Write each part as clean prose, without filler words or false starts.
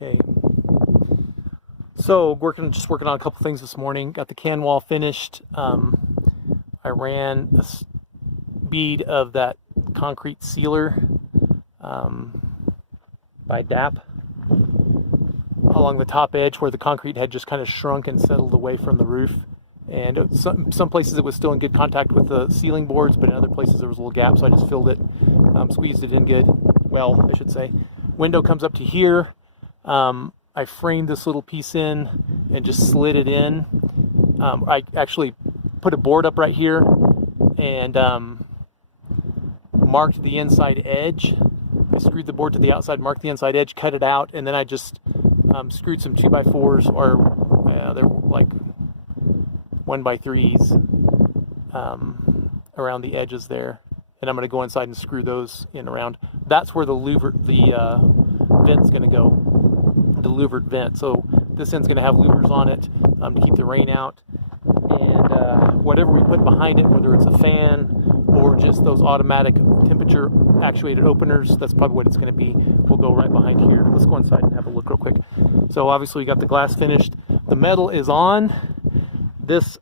Okay, so just working on a couple things this morning. Got the can wall finished. I ran a bead of that concrete sealer by DAP along the top edge where the concrete had just kind of shrunk and settled away from the roof. And some places it was still in good contact with the ceiling boards, but in other places there was a little gap, so I just filled it, squeezed it in good. Well, I should say. Window comes up to here. I framed this little piece in and just slid it in. I actually put a board up right here and marked the inside edge. I screwed the board to the outside, marked the inside edge, cut it out, and then I just screwed some 2x4s, or they're like 1x3s around the edges there. And I'm going to go inside and screw those in around. That's where the vent's going to go. The louvered vent. So this end's going to have louvers on it to keep the rain out. And whatever we put behind it, whether it's a fan or just those automatic temperature actuated openers, that's probably what it's going to be. Will go right behind here. Let's go inside and have a look real quick. So obviously we got the glass finished. The metal is on. This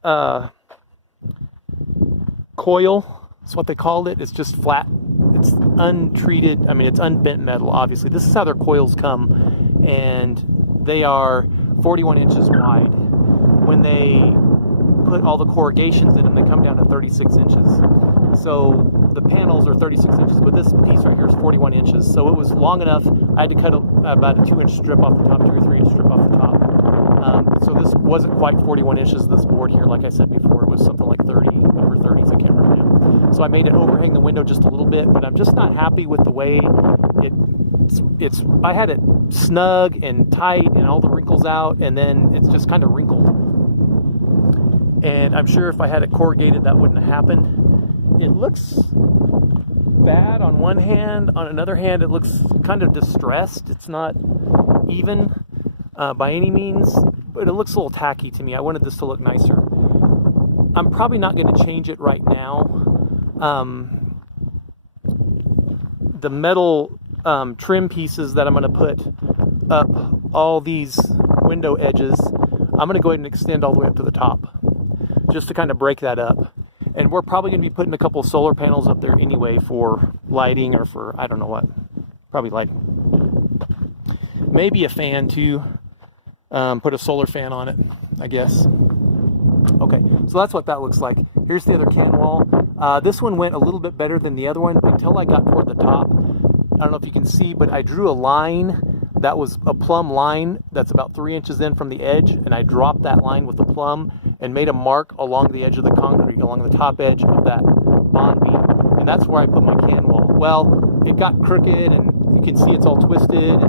coil, that's what they called it. It's just flat. It's untreated. I mean, it's unbent metal, obviously. This is how their coils come, and they are 41 inches wide. When they put all the corrugations in them, they come down to 36 inches. So the panels are 36 inches, but this piece right here is 41 inches. So it was long enough. I had to cut about a 2-inch strip off the top, 2 or 3-inch strip off the top. So this wasn't quite 41 inches, this board here. Like I said before, it was something like 30, upper 30s, I can't remember now. So I made it overhang the window just a little bit, but I'm just not happy with the way I had it snug and tight and all the wrinkles out, and then it's just kind of wrinkled. And I'm sure if I had it corrugated, that wouldn't have happened. It looks bad on one hand. On another hand, it looks kind of distressed. It's not even by any means, but it looks a little tacky to me. I wanted this to look nicer. I'm probably not going to change it right now. The metal trim pieces that I'm going to put up all these window edges, I'm going to go ahead and extend all the way up to the top just to kind of break that up. And we're probably going to be putting a couple of solar panels up there anyway for lighting, or for I don't know what, probably lighting. Maybe a fan too. Put a solar fan on it, I guess. Okay, so that's what that looks like. Here's the other can wall. This one went a little bit better than the other one until I got toward the top. I don't know if you can see, but I drew a line that was a plumb line that's about 3 inches in from the edge, and I dropped that line with the plumb and made a mark along the edge of the concrete, along the top edge of that bond beam. And that's where I put my can wall. Well, it got crooked, and you can see it's all twisted.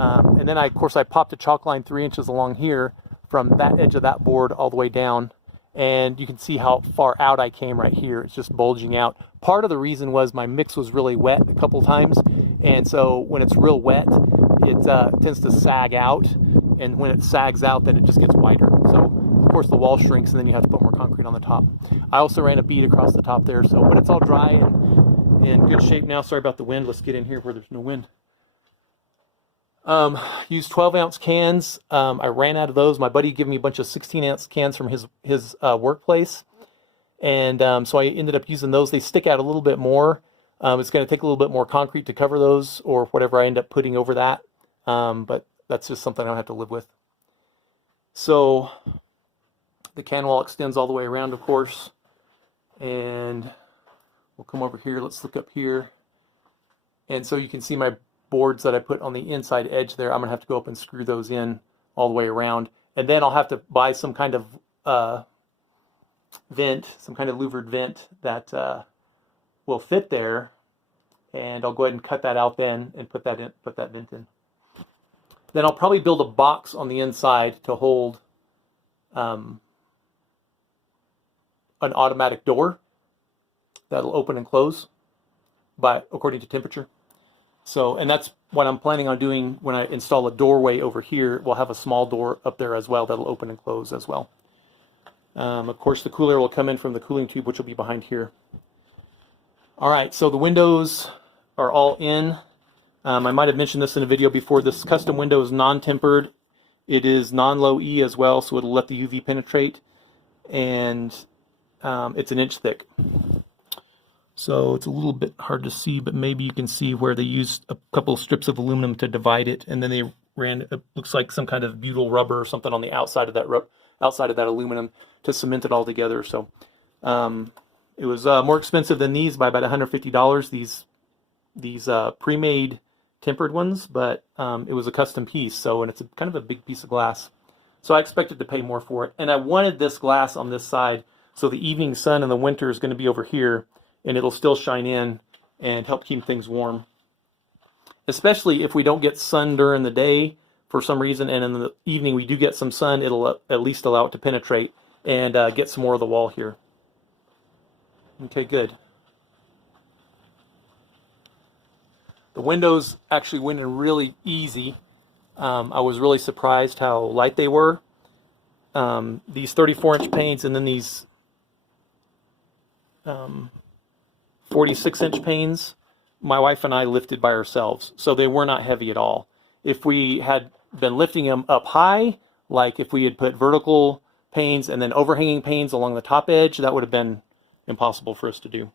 And then of course I popped a chalk line 3 inches along here from that edge of that board all the way down. And you can see how far out I came right here. It's just bulging out. Part of the reason was my mix was really wet a couple times. And so when it's real wet, it tends to sag out. And when it sags out, then it just gets wider. So of course the wall shrinks, and then you have to put more concrete on the top. I also ran a bead across the top there. So, but it's all dry and in good shape now. Sorry about the wind. Let's get in here where there's no wind. Used 12-ounce cans. I ran out of those. My buddy gave me a bunch of 16-ounce cans from his workplace, and so I ended up using those. They stick out a little bit more. It's going to take a little bit more concrete to cover those, or whatever I end up putting over that, but that's just something I don't have to live with. So the can wall extends all the way around, of course, and we'll come over here. Let's look up here, and so you can see my boards that I put on the inside edge there. I'm gonna have to go up and screw those in all the way around, and then I'll have to buy some kind of vent, some kind of louvered vent that will fit there, and I'll go ahead and cut that out then and put that vent in. Then I'll probably build a box on the inside to hold an automatic door that'll open and close according to temperature. So, and that's what I'm planning on doing when I install a doorway over here. We'll have a small door up there as well that'll open and close as well. Of course, the cool air will come in from the cooling tube, which will be behind here. All right, so the windows are all in. I might have mentioned this in a video before. This custom window is non-tempered. It is non-low E as well, so it'll let the UV penetrate, and it's an inch thick. So it's a little bit hard to see, but maybe you can see where they used a couple of strips of aluminum to divide it, and then they ran, it looks like some kind of butyl rubber or something on the outside of that aluminum to cement it all together. So it was more expensive than these by about $150. These pre-made tempered ones, but it was a custom piece, so, and it's kind of a big piece of glass. So I expected to pay more for it, and I wanted this glass on this side, so the evening sun in the winter is going to be over here, and it'll still shine in and help keep things warm. Especially if we don't get sun during the day for some reason, and in the evening we do get some sun, it'll at least allow it to penetrate and get some more of the wall here. Okay, good. The windows actually went in really easy. I was really surprised how light they were. These 34-inch panes and then these 46-inch panes, my wife and I lifted by ourselves, so they were not heavy at all. If we had been lifting them up high, like if we had put vertical panes and then overhanging panes along the top edge, that would have been impossible for us to do.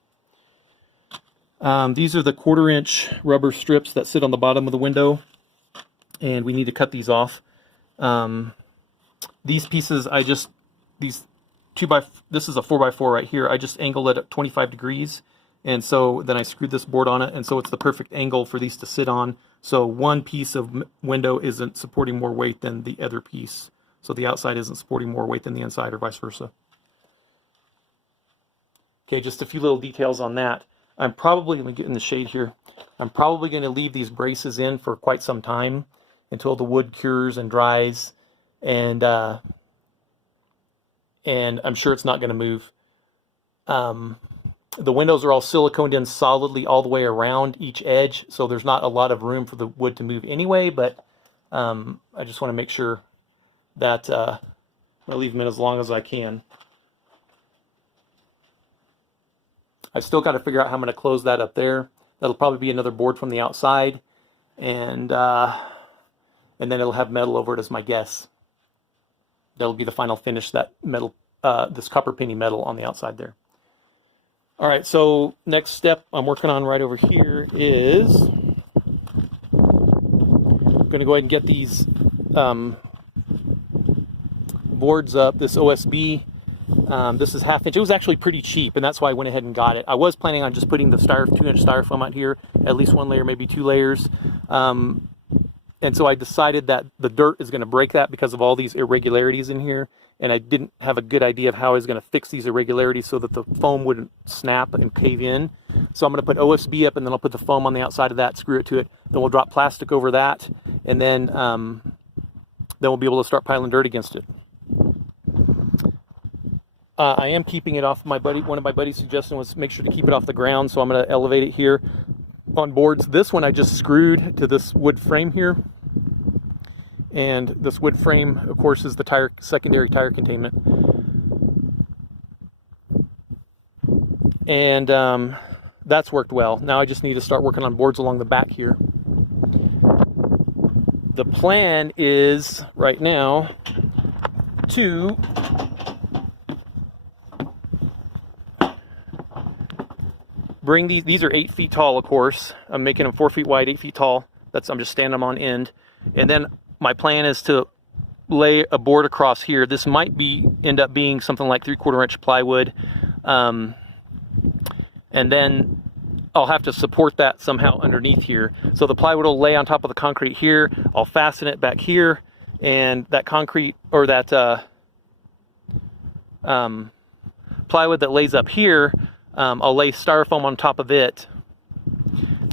These are the 1/4-inch rubber strips that sit on the bottom of the window, and we need to cut these off. These pieces, this is a 4x4 right here. I just angled it at 25 degrees, and so then I screwed this board on it, and so it's the perfect angle for these to sit on. So one piece of window isn't supporting more weight than the other piece. So the outside isn't supporting more weight than the inside, or vice versa. Okay, just a few little details on that. I'm probably going to get in the shade here. I'm probably going to leave these braces in for quite some time until the wood cures and dries, and I'm sure it's not going to move. The windows are all siliconed in solidly all the way around each edge, so there's not a lot of room for the wood to move anyway, but I just want to make sure that I leave them in as long as I can. I've still got to figure out how I'm going to close that up there. That'll probably be another board from the outside, and then it'll have metal over it as my guess. That'll be the final finish, that metal, this copper penny metal on the outside there. All right, so next step I'm working on right over here is I'm going to go ahead and get these boards up, this OSB. This is 1/2 inch. It was actually pretty cheap, and that's why I went ahead and got it. I was planning on just putting the 2-inch styrofoam out here, at least 1 layer, maybe 2 layers. And so I decided that the dirt is going to break that because of all these irregularities in here, and I didn't have a good idea of how I was going to fix these irregularities so that the foam wouldn't snap and cave in. So I'm going to put OSB up, and then I'll put the foam on the outside of that, screw it to it. Then we'll drop plastic over that, and then we'll be able to start piling dirt against it. I am keeping it off. One of my buddy's suggestion was make sure to keep it off the ground, so I'm going to elevate it here on boards. This one I just screwed to this wood frame here, and this wood frame, of course, is the secondary tire containment. And that's worked well. Now I just need to start working on boards along the back here. The plan is right now to bring these are 8 feet tall, of course. I'm making them 4 feet wide, 8 feet tall. I'm just standing them on end. And then my plan is to lay a board across here. This might end up being something like 3/4 inch plywood. And then I'll have to support that somehow underneath here. So the plywood will lay on top of the concrete here. I'll fasten it back here, and that concrete, or that plywood that lays up here, I'll lay styrofoam on top of it.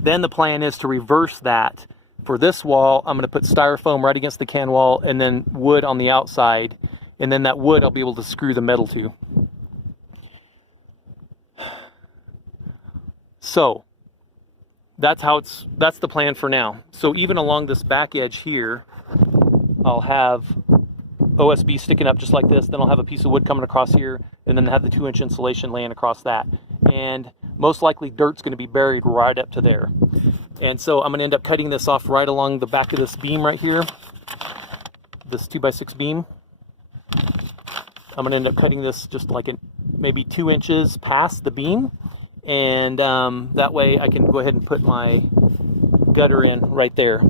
Then the plan is to reverse that. For this wall, I'm going to put styrofoam right against the can wall, and then wood on the outside, and then that wood I'll be able to screw the metal to. So that's the plan for now. So even along this back edge here, I'll have OSB sticking up just like this. Then I'll have a piece of wood coming across here, and then have the 2-inch insulation laying across that. And most likely dirt's going to be buried right up to there. And so I'm going to end up cutting this off right along the back of this beam right here, this 2x6 beam. I'm going to end up cutting this just like maybe 2 inches past the beam, and that way I can go ahead and put my gutter in right there.